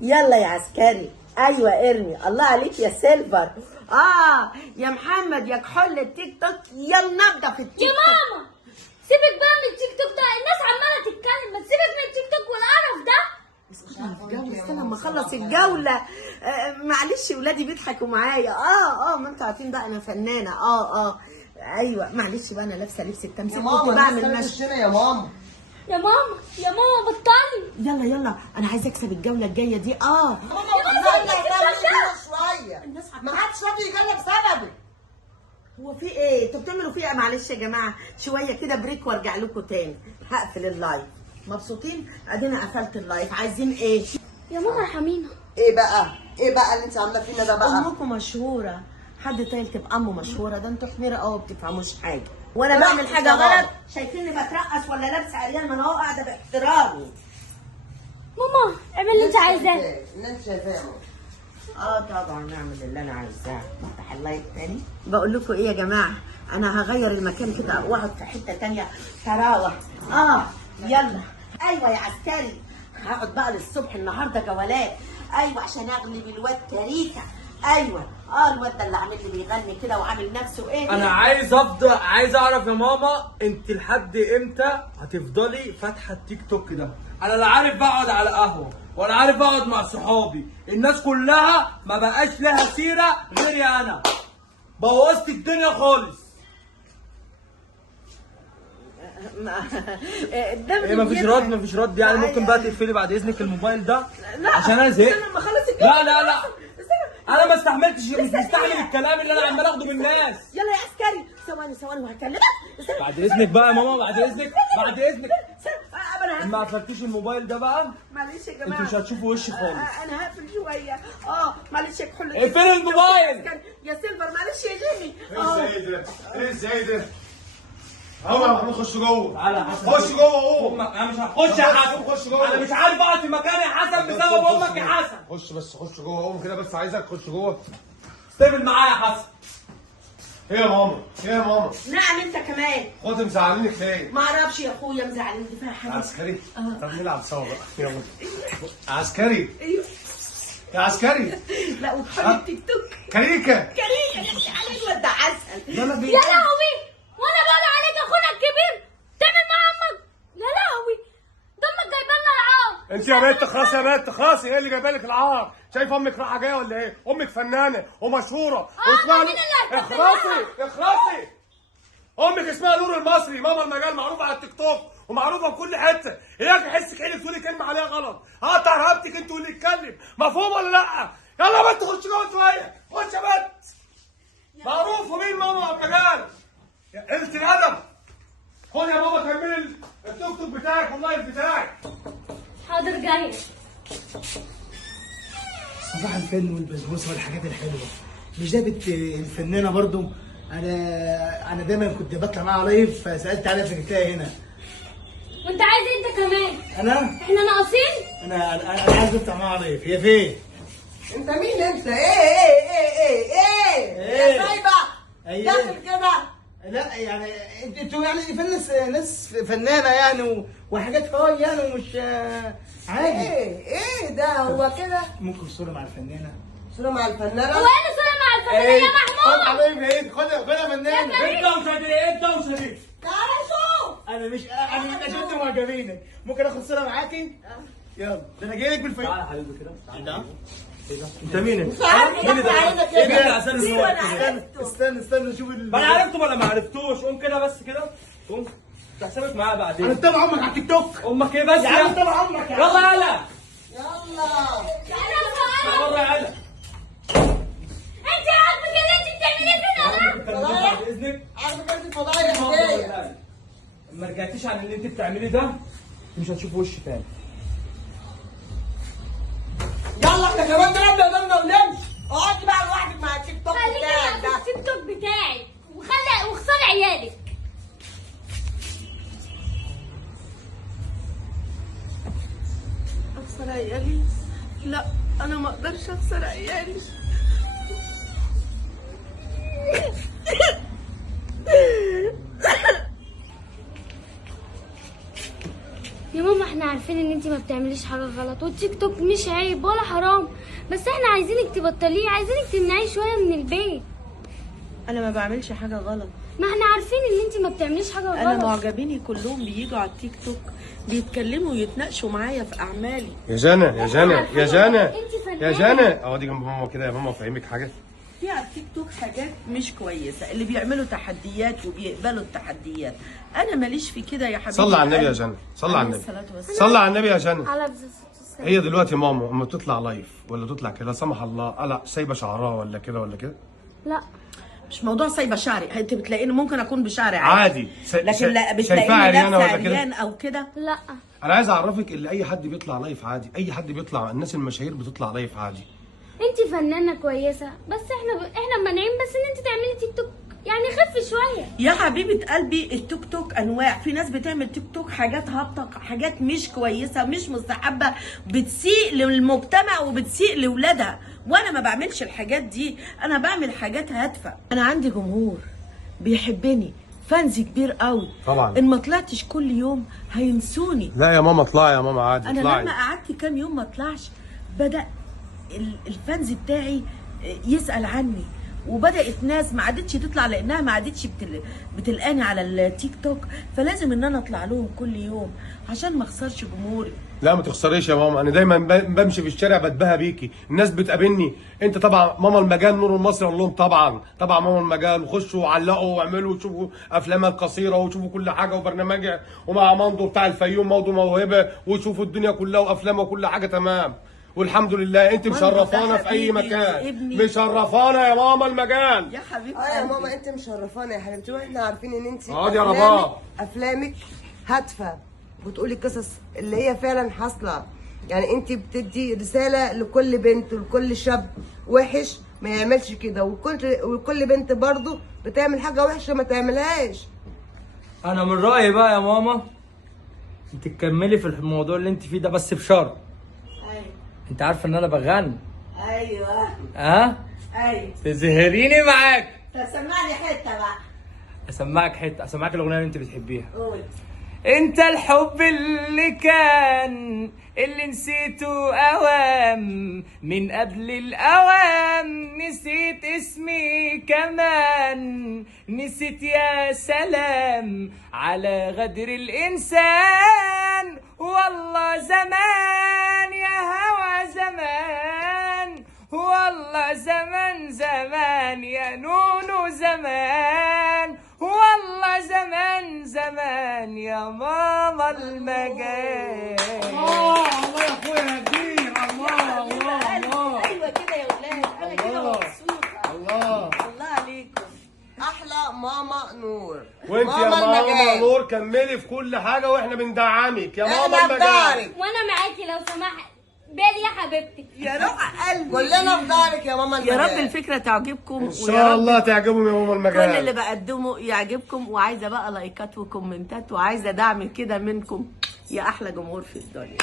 يلا يا عسكري. ايوه ارمي. الله عليك يا سيلفر. يا محمد يا كحول التيك توك، يلا نبدا في التيك يا توك. ماما سيبك بقى من التيك توك ده، الناس عماله تتكلم، ما تسيبك من التيك توك والقرف ده. استنى لما اخلص الجوله. معلش ولادي بيضحكوا معايا. ما انتوا عارفين بقى انا فنانه. ايوه معلش بقى، انا لابسه لبس التمثيل كنت بعمل مشي. يا ماما يا ماما بطلي. يلا انا عايزه اكسب الجوله الجايه دي. ماما شويه، ما حدش راضي يجلب سببك. هو في ايه؟ انتوا بتعملوا فيه ايه؟ معلش يا جماعه شويه كده بريك وارجع لكم تاني. هقفل اللايف. مبسوطين؟ ادينا قفلت اللايف. عايزين ايه؟ يا ماما ارحمينا. ايه بقى اللي انت عامله فينا ده بقى؟ امكم مشهوره، حد طايل تبقى امه مشهوره؟ ده انتوا حميره قوي ما بتفهموش حاجه. وانا بعمل حاجه غلط شايفيني بترقص ولا لابسه عريان؟ ما انا اهو قاعده باحترامي. ماما اعمل اللي انت عايزاه. اللي انت شايفاه يا ماما. طبعا نعمل اللي انا عايزاه. افتح اللايف تاني. بقول لكم ايه يا جماعه، انا هغير المكان كده واقعد في حته تانيه تراوح. يلا. ايوه يا عسكري، هقعد بقى للصبح النهارده جولات. ايوه عشان اغلب الواد كاريكا. ايوه الواد ده اللي عامل لي بيغني كده وعامل نفسه ايه. انا عايز اعرف يا ماما، انت لحد امتى هتفضلي فاتحه التيك توك ده؟ انا لا عارف بقعد على قهوه ولا عارف اقعد مع صحابي، الناس كلها ما بقاش لها سيره غيري انا. بوظت الدنيا خالص. ايه مفيش رد يعني؟ ممكن بقى تقفلي بعد اذنك الموبايل ده؟ لا عشان انا زهقت. استنى لما اخلص لا انا ما استحملتش، مش مستحمل الكلام اللي انا عمال اخده من الناس. يلا يا عسكري ثواني وهكلمك. بعد اذنك بقى يا ماما، بعد اذنك. انا ما قفلتيش الموبايل ده بقى معلش يا جماعه، انتوا مش هتشوفوا وشي خالص. انا هقفل شويه. معلش يا كحول. اقفلي الموبايل يا سيلفر. معلش يا جيمي. ايه ازاي ده؟ هو هنخش جوه. تعالى يا حسن. خش جوه اهو. انا مش هخش يا حسن. خش جوه. انا مش عارف اقعد في مكاني يا حسن بسبب امك يا حسن. خش جوه قوم كده، بس عايزك تخش جوه. استقبل معايا يا حسن. ايه يا ماما؟ نعم انت كمان. خد مزعلينك ليه؟ ما اعرفش يا اخويا مزعلني دي فيها حاجه. عسكري طب نلعب سوا بقى يلا. عسكري ايوه. يا عسكري. لا وكحول التيك توك. كاريكا على الواد ده عسل. ده ما يا لهوي، وانا بقول عليك اخونا الكبير تعمل مع امك؟ يا لهوي، ده امك جايبه لنا العار. انت يا بنت خلاص، يا بنت خلاص. ايه اللي جايبه لك العار؟ شايف امك رايحه جايه ولا ايه؟ امك فنانه ومشهوره واسمها مين اللي هيكمل اخرسي. امك اسمها نور المصري، ماما المجال معروفه على التيك توك ومعروفه في كل حته. اياك احسك عينك تقولي كلمه عليها غلط هقطع رقبتك انت واللي يتكلم. مفهوم ولا لا؟ يلا يا بنت خش جوه شويه. خش يا بنت. معروف ومين ماما على المجال. قلت الادب. خد يا ماما كملي التيك توك بتاعك واللايف بتاعك. حاضر جاي. صباح الفل والبسبوسه والحاجات الحلوه. مش ده بنت الفنانه برضو؟ انا دايما كنت بطلع معاها لايف، فسالت عليها فجبتها هنا. وانت عايز إيه انت كمان؟ احنا ناقصين؟ انا عايز اطلع معاها لايف. هي فين؟ انت مين انت؟ ايه يا سايبه أيوة. داخل كده. لا يعني انتوا يعني ناس فنانه يعني وحاجات هاي يعني ومش عادي. ايه ده هو كده؟ ممكن صوره مع الفنانه؟ صورة مع الفنانة؟ هو ايه صورة مع الفنانة يا خد محمود؟ حبايبي ايه؟ خد يا فنانه. ايه الدوشه دي؟ ايه الدوشه دي؟ تعالى شوف. انا شفت معجبينك. ممكن اخد صوره معاكي؟ يلا ده انا جاي لك بالفيلم. تعالى يا حبيبي كده. انت مين انت؟ مش عارف مين ده؟ عايزك ايه كده. ده عشان سيبه انا عرفته. استنى شوف ما انا عرفته ولا ما عرفتوش؟ قوم كده بس كده. قوم تحسبك معايا انا بعدين. متابع امك على التيك توك. امك ايه بس يا عم متابع امك يا عم. يلا يلا يلا. بره يلا. انت عاجبك اللي انت بتعمليه فينا ده؟ بعد اذنك. عارفة انت فضايح هدية. ما رجعتيش عن اللي انت بتعمليه ده مش هتشوف وشي تاني. يلا احنا كمان نلعب قدامنا ونمشي. اقعدي بقى لوحدك مع التيك توك خليكي بتاعك في ده. التيك توك بتاعي واخسري عيالك. اخسر عيالي؟ لا انا ما اقدرش اخسر عيالي. يا ماما احنا عارفين ان انت ما بتعمليش حاجه غلط، والتيك توك مش عيب ولا حرام، بس احنا عايزينك تبطليه، عايزينك تمنعيه شويه من البيت. انا ما بعملش حاجه غلط، ما احنا عارفين ان انت ما بتعمليش حاجه غلط. انا معجبيني كلهم بييجوا على التيك توك بيتكلموا ويتناقشوا معايا في اعمالي. يا جنى يا جنى يا جنى انت فنانة. يا جنى اقعدي جنب ماما كده يا ماما افهمك حاجه. في على التيك توك حاجات مش كويسه، اللي بيعملوا تحديات وبيقبلوا التحديات. انا ماليش في كده يا حبيبي. صلي على النبي يا جنى، صلي على النبي، صلي على النبي يا جنى. على الصلاة. هي دلوقتي ماما اما تطلع لايف ولا تطلع كده لا سمح الله قلع سايبه شعرها ولا كده ولا كده؟ لا مش موضوع سايبه شعري، انت بتلاقيني ممكن اكون بشعري عادي. لكن لا شايفاها بتلاقيني عريانة لابسه ولا كده؟ عريان او كده. لا انا عايز اعرفك اللي اي حد بيطلع لايف عادي، اي حد بيطلع، الناس المشاهير بتطلع لايف عادي. انت فنانه كويسه، بس احنا مانعين بس ان انت تعملي تيك توك، يعني خفي شويه. يا حبيبه قلبي التيك توك انواع، في ناس بتعمل تيك توك حاجات هابطه، حاجات مش كويسه مش مستحبه، بتسيء للمجتمع وبتسيء لاولادها، وانا ما بعملش الحاجات دي، انا بعمل حاجات هادفه. انا عندي جمهور بيحبني، فانز كبير قوي طبعا. ان ما طلعتش كل يوم هينسوني. لا يا ماما اطلعي يا ماما عادي انا اطلعي. لما قعدت كام يوم ما اطلعش بدا الفانز بتاعي يسال عني، وبدات ناس ما عادتش تطلع لانها ما عادتش بتلقاني على التيك توك، فلازم ان انا اطلع لهم كل يوم عشان ما اخسرش جمهوري. لا ما تخسريش يا ماما، انا دايما بمشي في الشارع بتباهى بيكي، الناس بتقابلني، انت طبعا ماما المجال نور المصري، اقول لهم طبعا ماما المجال، وخشوا وعلقوا واعملوا وشوفوا افلامها القصيره وشوفوا كل حاجه وبرنامجها، ومع ماندو بتاع الفيوم موضوع موهبه، وشوفوا الدنيا كلها وافلامها وكل حاجه تمام، والحمد لله انت مشرفانا في اي مكان، مشرفانا يا ماما المجال. يا حبيبتي يا ماما انت مشرفانا يا حبيبتي، واحنا عارفين ان انت اقعدي يا رباب. افلامك هادفه، بتقولي قصص اللي هي فعلا حاصله، يعني انت بتدي رساله لكل بنت ولكل شاب وحش ما يعملش كده، وكل بنت برضه بتعمل حاجه وحشه ما تعملهاش. انا من رايي بقى يا ماما انت تكملي في الموضوع اللي انت فيه ده، بس بشرط. ايوه انت عارفه ان انا بغني. ايوه ها؟ ايوه. تزهريني معاك. طب سمعني حته بقى. اسمعك الاغنيه اللي انت بتحبيها. قول. انت الحب اللي كان اللي نسيته اوام من قبل الاوام، نسيت اسمي كمان، نسيت يا سلام على غدر الانسان، والله زمان يا هوى زمان، والله زمان زمان يا نونو زمان، والله زمان زمان يا ماما المجال. الله يا اخويا يا كبير، الله الله الله. ايوه كده يا ولاد، انا كده مبسوطه. الله عليكم. احلى ماما نور. وانت يا ماما المجال. نور كملي في كل حاجه واحنا بندعمك يا ماما احنا في المجال. دارك، وانا معاكي لو سمحت. بالي يا حبيبتي. يا روح قلبي. كلنا في دارك يا ماما يا المجال. رب الفكره تعجبكم، ان شاء الله تعجبهم يا ماما المجال. كل اللي بقدمه يعجبكم، وعايزه بقى لايكات وكومنتات، وعايزه دعم كده منكم يا احلى جمهور في الدنيا.